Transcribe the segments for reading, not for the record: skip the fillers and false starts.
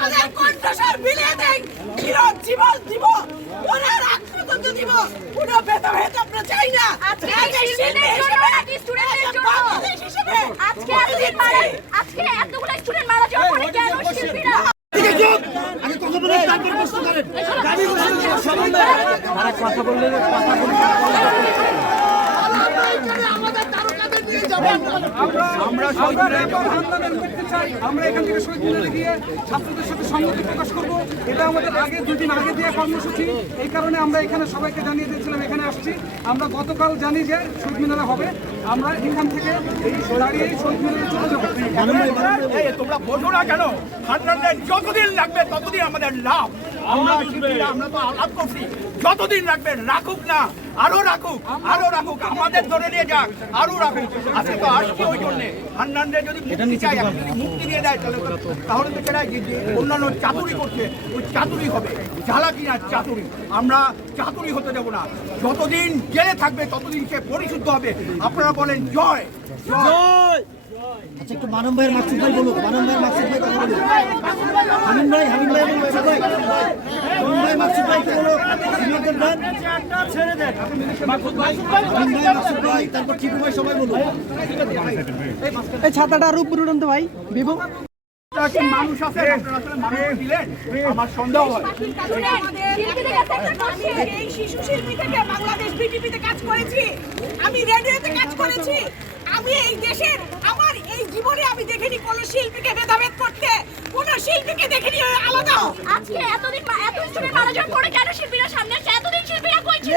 আমাদের কণ্ঠস্বর বিলিয়ে দেন, চিরজীবন দিব, ওনার আত্মতন্ত্র দিব, কোনো ভেদাভেদ আমরা চাই না। আজকে এতগুলো স্টুডেন্ট মারা যাওয়ার পরে কেন শিল্পীরা কথা বললে আমরা এখান থেকে শহীদ মিনারে গিয়ে ছাত্রদের সাথে সংহতি প্রকাশ করব। এটা আমাদের আগে 2 দিন আগে দিয়ে কর্মসূচি। এই কারণে আমরা এখানে সবাইকে জানিয়ে দিয়েছিলাম এখানে আসছি। আমরা গতকাল জানি যে শহীদ মিনারে হবে, আমরা এখান থেকে এই দাঁড়িয়ে শহীদ মিনারে চলে যাবো। তোমরা বোঝো না কেন? যতদিন লাগবে ততদিন আমাদের লাভ। আমরা তো আলাপ করছি, যতদিন রাখবেন রাখুক না, আরো রাখুক, আরো রাখুক, আমাদের ধরে নিয়ে যাক, আরো রাখুক। আজকে তো আসছি ওই জন্যে হান্নানরে যদি মুক্তি চাই, মুক্তি দিয়ে দেয় তাহলে তো সেটা অন্যান্য চাতুরি করছে, ওই চাতুরি হবে, জ্বালাকি না চাতুরি। আমরা চাতুরি হতে দেবো না। যতদিন জেলে থাকবে ততদিন সে পরিশুদ্ধ হবে। আপনারা বলেন জয় জয়। আচ্ছা, একটু মানব ভাইয়ের মাকসুদ ভাই বলুন। মানব ভাইয়ের মাকসুদ ভাই কথা বলুন। হামিম ভাই মাকসুদ ভাই, হামিম ভাই মাকসুদ ভাই কি বলো? সিনিয়রদের গান ছেড়ে দেন। মাকসুদ ভাই, তারপর চিকু ভাই, সবাই বলুন। এই ছাতাটা রূপ পুরুন্ত ভাই বিভু মানুষ আছে, মানুষ দিলেন আমার সন্দেহ হয়। এই শিশু শিল্পী থেকে বাংলাদেশ বিটিভিতে কাজ করেছি, আমি রেডিওতে কাজ করেছি। আমি এই দেশের আমার এই জীবনে আমি দেখিনি কোন শিল্পীকে ভেদাভেদ করতে, কোন শিল্পীকে দেখিনি আলাদা। আজকে এতদিন এত স্টুডেন্ট মারা যাওয়ার পরে কেন শিল্পীরা সামনে আসছে? এতদিন শিল্পীরা কই ছিল?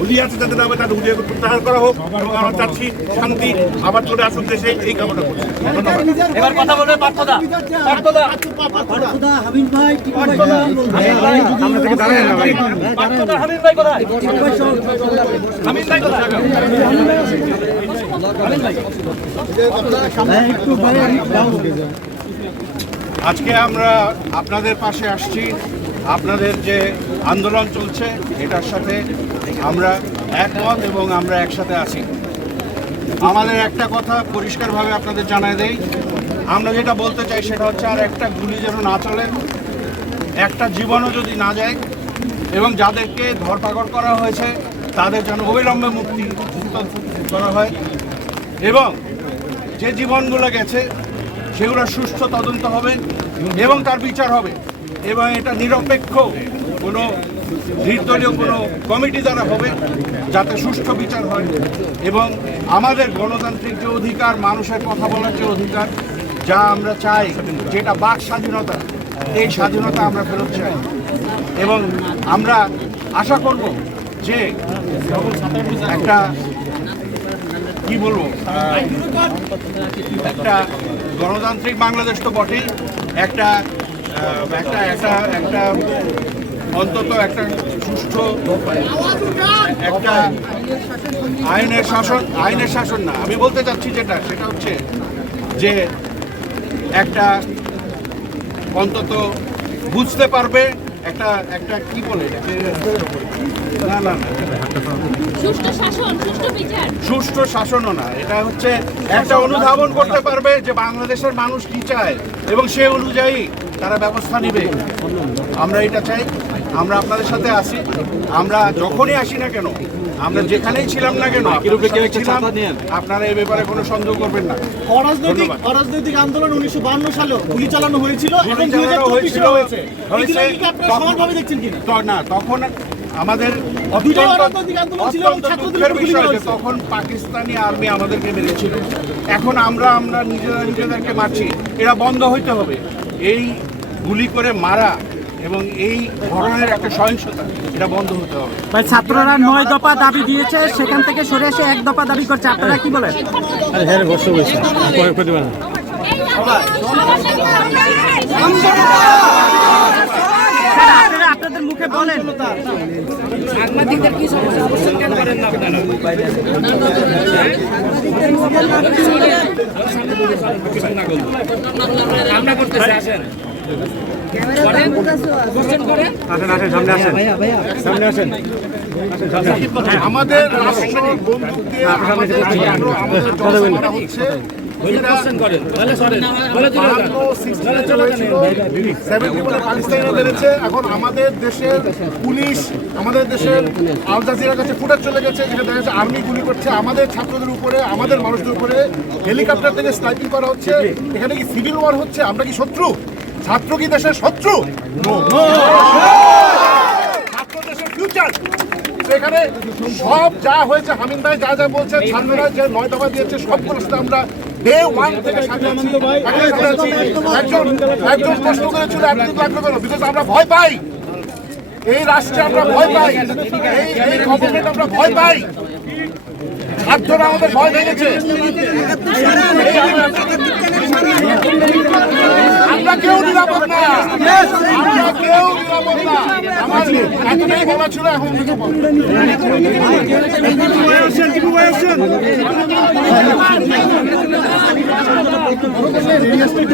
হুলি আছে যাদের নামে তাদের হুলিয়া প্রত্যাহার করা হোক এবং আমরা চাচ্ছি শান্তি আবার চলে আসুক দেশে, এই কামনা করছি। এবার কথা বলবে পার্থদা। হামিম ভাই, টিকু ভাই, আমরা থেকে দাঁড়ায় না ভাই। পার্থদা, হামিম ভাই কোথায়? হামিম ভাই কোথায়? হামিম ভাই একটু বাইরে যাও। আজকে আমরা আপনাদের পাশে আসছি। আপনাদের যে আন্দোলন চলছে এটার সাথে আমরা একমত এবং আমরা একসাথে আছি। আমাদের একটা কথা পরিষ্কারভাবে আপনাদের জানাই দেই, আমরা যেটা বলতে চাই সেটা হচ্ছে আর একটা গুলি যেন না চলে, একটা জীবনও যদি না যায়, এবং যাদেরকে ধরপাকড় করা হয়েছে তাদের যেন অবিলম্বে মুক্তি করা হয়, এবং যে জীবনগুলো গেছে সেগুলো সুষ্ঠু তদন্ত হবে এবং তার বিচার হবে, এবং এটা নিরপেক্ষ কোনো নির্দলীয় কোনো কমিটি দ্বারা হবে যাতে সুষ্ঠু বিচার হয়। এবং আমাদের গণতান্ত্রিক যে অধিকার, মানুষের কথা বলার যে অধিকার, যা আমরা চাই, যেটা বাক স্বাধীনতা, এই স্বাধীনতা আমরা ফেরত চাই। এবং আমরা আশা করব যে একটা কি বলবো, একটা গণতান্ত্রিক বাংলাদেশ তো বটেই, একটা একটা একটা একটা অন্তত একটা সুষ্ঠু একটা আইনের শাসন না, আমি বলতে চাচ্ছি যেটা সেটা হচ্ছে যে একটা অন্তত বুঝতে পারবে একটা একটা কি বলে না না সুষ্ঠু শাসনও না, এটা হচ্ছে একটা অনুধাবন করতে পারবে যে বাংলাদেশের মানুষ কি চায় এবং সে অনুযায়ী তারা ব্যবস্থা নেবে। আমরা এটা চাই, আমরা আপনাদের সাথে আসি। আমরা যখনই আসি না কেন, আমরা যেখানেই ছিলাম না কেন, আপনারা এই ব্যাপারে কোনো সন্দেহ করবেন না। অরাজনৈতিক আন্দোলন 1952 সালে গুলি চালানো হয়েছিল, না তখন আমাদের তখন পাকিস্তানি আর্মি আমাদেরকে মেরেছিল। এখন আমরা নিজেদেরকে মারছি, এটা বন্ধ হইতে হবে। এই গুলি করে মারা এবং এই ধরনের একটা সহিংসতা, এটা বন্ধ হতে হবে। ভাই, ছাত্ররা 9 দফা দাবি দিয়েছে, সেখান থেকে সরে এসে 1 দফা দাবি করছে, আপনারা কি বলেন? আপনাদের মুখে বলেন, সাংবাদিকদের কি সমস্যা অবশ্যই কেন করেন না আপনারা? আমরা করতেছি আসেন আমাদের রাষ্ট্র বন্দুকদের হচ্ছে 70 পাকিস্তানিরা বেড়েছে। এখন আমাদের দেশের পুলিশ, আমাদের দেশের আল জাজিরার কাছে ফুটেজ চলে গেছে, যেখানে দেখা যাচ্ছে আর্মি গুলি করছে আমাদের ছাত্রদের উপরে, আমাদের মানুষদের উপরে, হেলিকপ্টার থেকে স্নাইপিং করা হচ্ছে। এখানে কি সিভিল ওয়ার হচ্ছে? আমরা কি শত্রু? ছাত্র কি দেশের শত্রু? ছাত্র দেশের ফিউচার। এখানে সব যা হয়েছে, হামিদ ভাই যা যা বলছে, ছাত্ররা যে 9 দফা দিয়েছে, সবগুলোর সাথে আমরা ডে 1 থেকে সাথে আছি। একজন প্রশ্ন করেছিল এতটুকু লাগলো কেন? বিকজ আমরা ভয় পাই, এই রাষ্ট্রে আমরা ভয় পাই, এই গভর্নমেন্ট আমরা ভয় পাই। ছাত্ররা আমাদের ভয় ভেঙেছে। আমরা কেউ নিরাপদ না, আমরা কেউ নিরাপদ না। আমার এতটাই বলা ছিল। এখন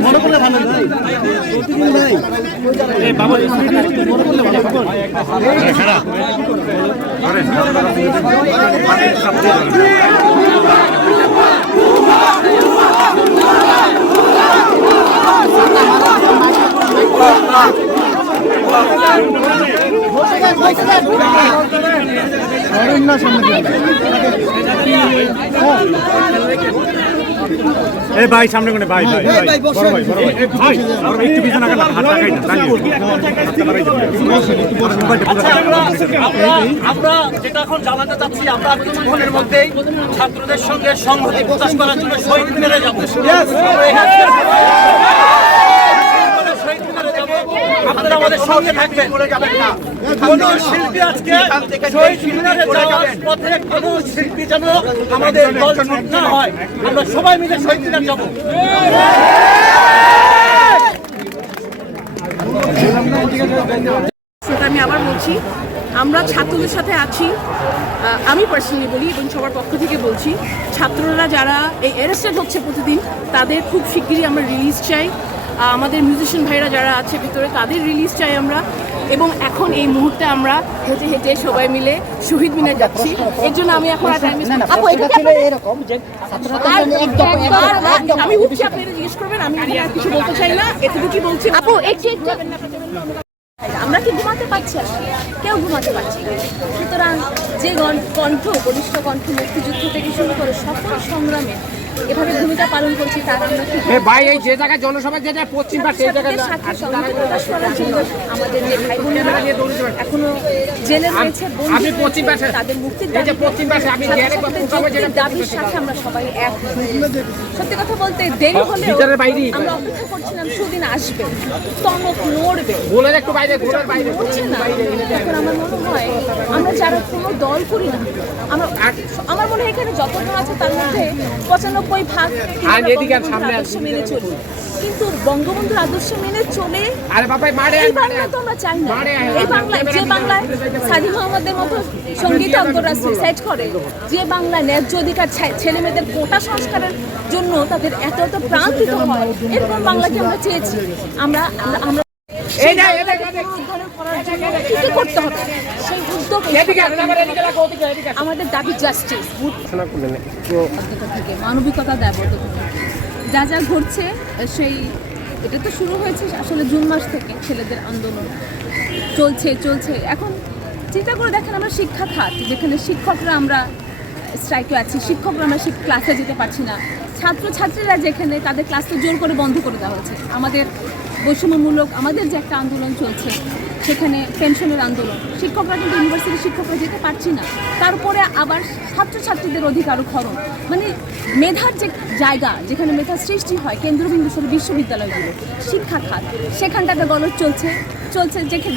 মনে করলে ভালো ভাই এই ভাই সামনে কোনে ভাই ভাই ভাই বড় ভাই ভাই আমরা একটু পিছনে না হাত লাগাই না আমরা যেটা এখন জানাতে চাচ্ছি, আমরা কিছুক্ষণের মধ্যেই ছাত্রদের সঙ্গে সংহতি প্রকাশ করার জন্য শহীদ মিনারে যাব। আপনারা আমাদের সঙ্গে থাকবেন। কোন শিল্পী আজকে শহীদ মিনারে যাওয়ার পথে কোন শিল্পী যেন আমাদের দল ছুট না হয়, আমরা সবাই মিলে শহীদ মিনার যাব। আমি আবার বলছি, আমরা ছাত্রদের সাথে আছি। আমি পার্সোনালি বলি এবং সবার পক্ষ থেকে বলছি, ছাত্ররা যারা এই অ্যারেস্টেড হচ্ছে প্রতিদিন, তাদের খুব শিগগিরই আমরা রিলিজ চাই। আমাদের মিউজিশিয়ান ভাইরা যারা আছে ভিতরে, তাদের রিলিজ চাই আমরা। এবং এখন এই মুহূর্তে আমরা হেঁটে হেঁটে সবাই মিলে শহীদ মিনার যাচ্ছি। এর জন্য আমি এখন আমি উঠছি, আপনারা জিজ্ঞেস করবেন, আমি আর কিছু বলতে চাই না, এতটুকুই বলছি। আপু একটু আমরা কি ঘুমাতে পারছি না? কেউ ঘুমাতে পারছি না। সুতরাং যে কণ্ঠ, বলিষ্ঠ কণ্ঠ মুক্তিযুদ্ধ থেকে শুরু করে সকল সংগ্রামে এভাবে ভূমিকা পালন করছি, তার জন্য ভাই এই যে জায়গায় জনসভা যেটা পশ্চিম পাশে এই জায়গায় আমাদের যে ভাই বোনেরা এখনো জেলে রয়েছে, আমি পশ্চিম পাশে, তাদের মুক্তির এই যে পশ্চিম পাশে আমি দাবির সাথে আমরা সবাই এক। সত্যি কথা বলতে দেরি হলেও আমরা অপেক্ষা করছিলাম সুদিন আসবে, টনক নড়বে। গোলের একটু বাইরে, গোলের বাইরে হচ্ছে না। এখন আমার মনে হয় আমরা যারা কোনো দল করি না, আমার মনে হয় এখানে যতজন আছে তার মধ্যে 95% আদর্শ মেনে চলি। কিন্তু বঙ্গবন্ধুর আদর্শ মেনে চলে এই বাংলা তো আমরা চাই না। এই বাংলায়, যে বাংলায় সাদি মোহাম্মদের মতো সঙ্গীতজ্ঞরা সুইসাইড করে, যে বাংলায় ন্যায্য অধিকার, ছেলে মেয়েদের কোটা সংস্কারের জন্য তাদের এত এত প্রাণ দিতে হয়, এরকম বাংলাকে আমরা চেয়েছি। আমরা করতে হবে সেই উদ্যোগ। আমাদের দাবি জাস্টিস, মানবিকতা দায়বদ্ধ। যা যা ঘটছে এটা তো শুরু হয়েছে আসলে জুন মাস থেকে, ছেলেদের আন্দোলন চলছে। এখন চিন্তা করে দেখেন, আমরা শিক্ষা খাত, যেখানে শিক্ষকরা আমরা স্ট্রাইকে আছি, শিক্ষকরা আমরা ক্লাসে যেতে পারছি না, ছাত্রছাত্রীরা যেখানে তাদের ক্লাস তো জোর করে বন্ধ করে দেওয়া হয়েছে। আমাদের বৈষম্যমূলক আমাদের যে একটা আন্দোলন চলছে, সেখানে পেনশনের আন্দোলন, শিক্ষকরা কিন্তু ইউনিভার্সিটির শিক্ষকরা যেতে পারছি না। তারপরে আবার ছাত্রছাত্রীদের অধিকারও খরণ, মানে মেধার যে জায়গা, যেখানে মেধার সৃষ্টি হয়, কেন্দ্রবিন্দু শুধু বিশ্ববিদ্যালয়গুলো, শিক্ষা খাত, সেখানটাতে গলদ চলছে।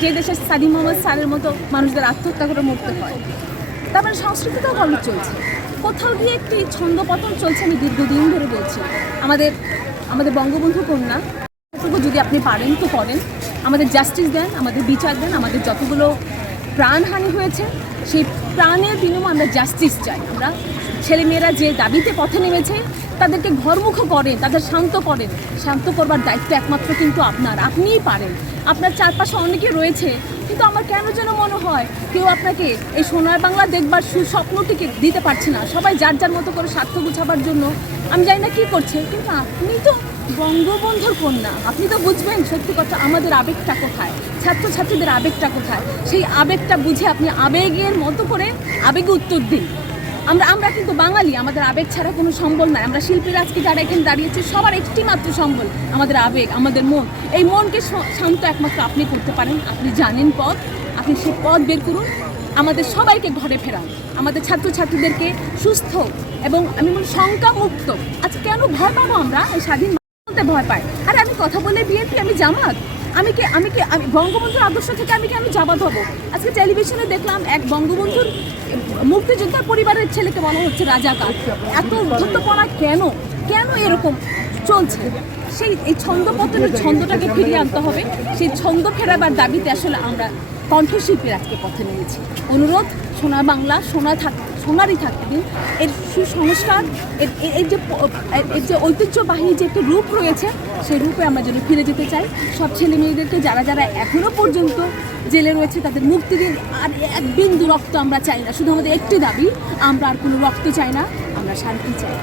যে দেশে সাদি মোহাম্মদ স্যারের মতো মানুষদের আত্মহত্যা করে মরতে হয়। তারপরে সংস্কৃতিতেও গলদ চলছে, কোথাও গিয়ে একটি ছন্দপতন চলছে। আমি দীর্ঘদিন ধরে বলছি, আমাদের বঙ্গবন্ধু কন্যা, যদি আপনি পারেন তো করেন, আমাদের জাস্টিস দেন, আমাদের বিচার দেন। আমাদের যতগুলো প্রাণহানি হয়েছে, সেই প্রাণের বিনিময়ে আমরা জাস্টিস চাই। আমরা ছেলেমেয়েরা যে দাবিতে পথে নেমেছে তাদেরকে ঘরমুখ করেন, তাদের শান্ত করেন। শান্ত করবার দায়িত্ব একমাত্র কিন্তু আপনার, আপনিই পারেন। আপনার চারপাশে অনেকে রয়েছে, কিন্তু আমার কেন যেন মনে হয় কেউ আপনাকে এই সোনার বাংলা দেখবার স্বপ্নটিকে দিতে পারছে না। সবাই যার যার মতো করে স্বার্থ গুছাবার জন্য আমি জানি না কী করছে, কিন্তু আপনি তো বঙ্গবন্ধুর কন্যা, আপনি তো বুঝবেন সত্যি কথা আমাদের আবেগটা কোথায়, ছাত্রছাত্রীদের আবেগটা কোথায়। সেই আবেগটা বুঝে আপনি আবেগের মতো করে আবেগে উত্তর দিন। আমরা কিন্তু বাঙালি, আমাদের আবেগ ছাড়া কোনো সম্বল নাই। আমরা শিল্পীরা আজকে যারা এখানে দাঁড়িয়েছে সবার একটি মাত্র সম্বল আমাদের আবেগ, আমাদের মন। এই মনকে শান্ত একমাত্র আপনি করতে পারেন। আপনি জানেন পথ, আপনি সেই পথ বের করুন, আমাদের সবাইকে ঘরে ফেরান, আমাদের ছাত্রছাত্রীদেরকে সুস্থ এবং আমি বলি শঙ্কা মুক্ত। আজ কেন ভয় পাবো আমরা? এই স্বাধীন বলতে ভয় পাই। আরে আমি কথা বলে বিএনপি, আমি জামাত, আমি বঙ্গবন্ধুর আদর্শ থেকে আমি জামাত হব? আজকে টেলিভিশনে দেখলাম এক বঙ্গবন্ধুর মুক্তিযোদ্ধার পরিবারের ছেলেকে বলা হচ্ছে রাজাকার। এত উদ্ধত্তপনা কেন এরকম চলছে? এই ছন্দপতনের ছন্দটাকে ফিরিয়ে আনতে হবে। সেই ছন্দ ফেরাবার দাবিতে আসলে আমরা কণ্ঠশিল্পীর আজকে পথে নেমেছি। অনুরোধ, সোনার বাংলা সোনারই থাকতে দিন। এর সুসংস্কার, এর যে ঐতিহ্যবাহী যে একটা রূপ রয়েছে, সেই রূপে আমরা যেন ফিরে যেতে চাই। সব ছেলে মেয়েদেরকে যারা এখনও পর্যন্ত জেলে রয়েছে তাদের মুক্তি দিন। আর এক বিন্দু রক্ত আমরা চাই না। শুধু আমাদের একটি দাবি, আমরা আর কোনো রক্ত চাই না, আমরা শান্তি চাই।